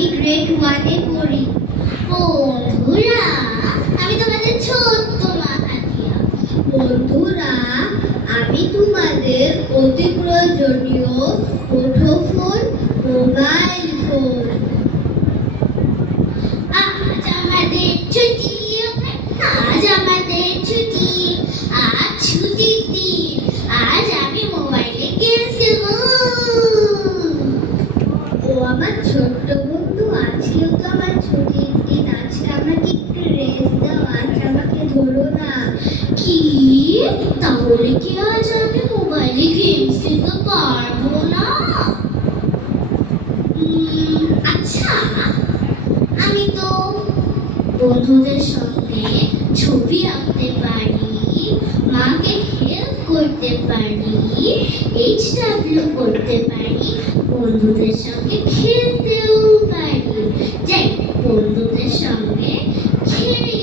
আমি গ্রেড 1-এ পড়ি। বন্ধুরা, আমি তোমাদের ছোট্ট মা হাতিয়া। বন্ধুরা, আমি তোমাদের অতি প্রয়োজনীয় মুঠোফোন মোবাইল ফোন। আজ আমাদের ছুটি, আজ আমাদের ছুটি, আজ ছুটির দিন, আজ আমি মোবাইলে গেম খেলবো। ও আমার ছোট্ট বন্ধু, আজকেও তো আমার ছুটির দিন, আজকে আমাকে একটু রেস্ট দাও, আজ আমাকে ধরো না। কি? তাহলে কি আজ আমি মোবাইলে গেমস খেলতে পারবো না? আচ্ছা, আমি তো বন্ধুদের সঙ্গে ছবি আঁকতে পারি, মাকে হেল্প করতে পারি, HW করতে পারি, বন্ধুদের সঙ্গে খেলতেও পারি। যাই, বন্ধুদের সঙ্গে খেলি।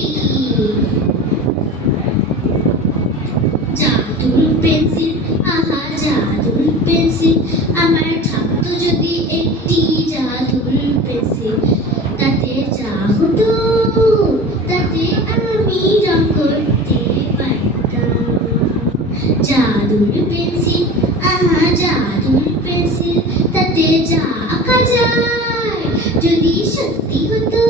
জাদুর পেন্সিল, আহা জাদুর পেন্সিল, আমার থাকতো যদি একটি জাদুর পেন্সিল, তাতে যা হতো, তাতে আমি রং করতে পারতাম। জাদুর পেন্সিল, আহা জাদুর পেন্সিল, তাতে যা আঁকা যায় যদি সত্যি হতো,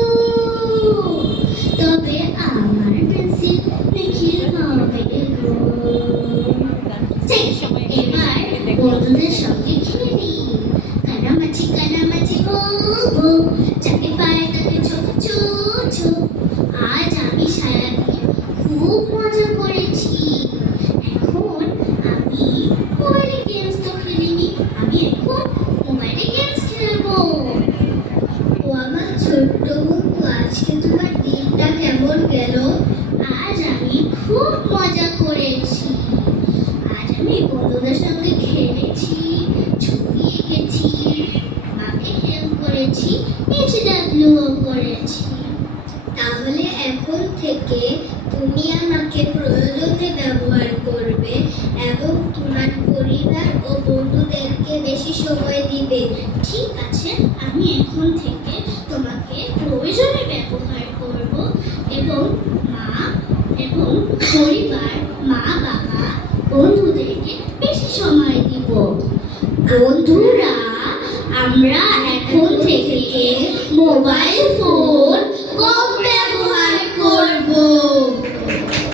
তবে আমার পেন্সিল নিখিল হবে গো। এবার বন্ধুদের সঙ্গে খেলি। কানামাছি বো বো, যাকে পায় তাকে ছো ছো ছো। আজ আমি সারাদিন খুব মজা করেছি। এখন আমি মোবাইলে গেমস তো খেলিনি, আমি এখন মোবাইলে গেমস খেলবো। ও আমার ছোট্ট বন্ধু, আজকে তোমার দিনটা কেমন গেল? আজ আমি খুব মজা করেছি। আজ আমি বন্ধুদের সঙ্গে খেলেছি, ছবি এঁকেছি, মাকে হেল্প করেছি, HW করেছি। তাহলে এখন থেকে তুমি আমাকে প্রয়োজনে ব্যবহার করবে এবং তোমার পরিবার ও বন্ধুদেরকে বেশি সময় দিবে। ঠিক আছে, আমি এখন থেকে তোমাকে প্রয়োজনে ব্যবহার করব এবং পরিবার, মা বাবা, বন্ধুদেরকে বেশি সময় দিব। বন্ধুরা, আমরা এখন থেকে মোবাইল ফোন